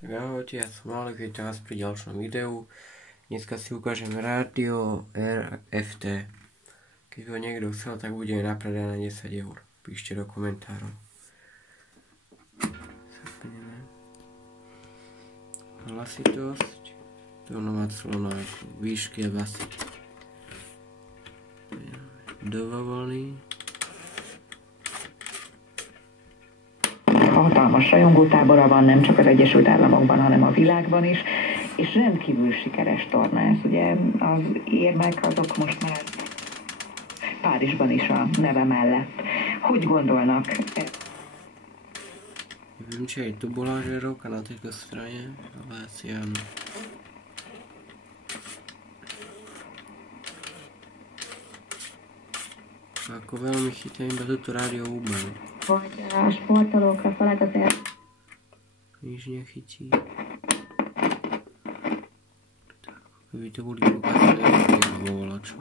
Tak ahojte, ja som Alek, vítam vás pri ďalšom videu. Dneska si ukážem rádio RFT. Keď ho niekto chcel, tak bude na predaj na 10 €. Píšte do komentárov. Zapneme. Hlasitosť, tónová clonovku, výšky a basy. Dovavolný. Hatalmas rajongótábora van nem csak az Egyesült Államokban, hanem a világban is, és rendkívül sikeres torna ez. Ugye az érmek azok most már Párizsban is a neve mellett. Hogy gondolnak? Neviem, či aj tu bola žerovka na tejto strane, ale asi áno. Ako veľmi chytá iba túto rádio úbel. Hogy a sportolókra, főleg azért... Nič nechytí. Tak, keby to boli kúkatele, to vo volačo.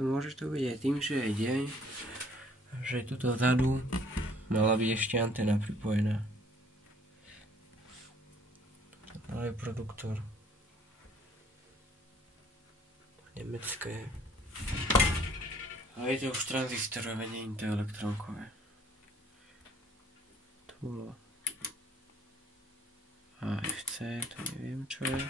Môže to byť aj tým, že je deň, že tuto vzadu mala byť ešte anténa pripojená. Ale je produktor nemecké. Ale je to už tranzistorové, nie je to elektronkové. To bolo AFC, to neviem čo je.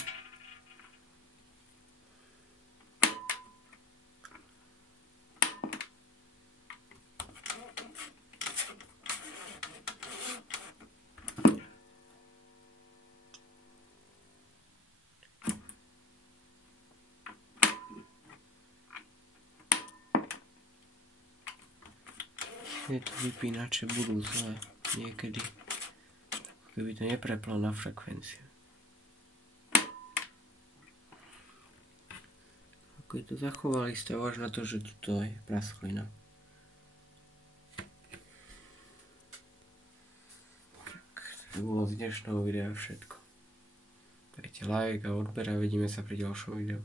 Tieto vypínače budú zlé niekedy, keby to nepreplo na frekvenciu. Ako je to zachovali, stav až na to, že tuto je prasklina. Tak, to bolo z dnešného videa všetko. Dajte like a odber a vidíme sa pri ďalšom videu.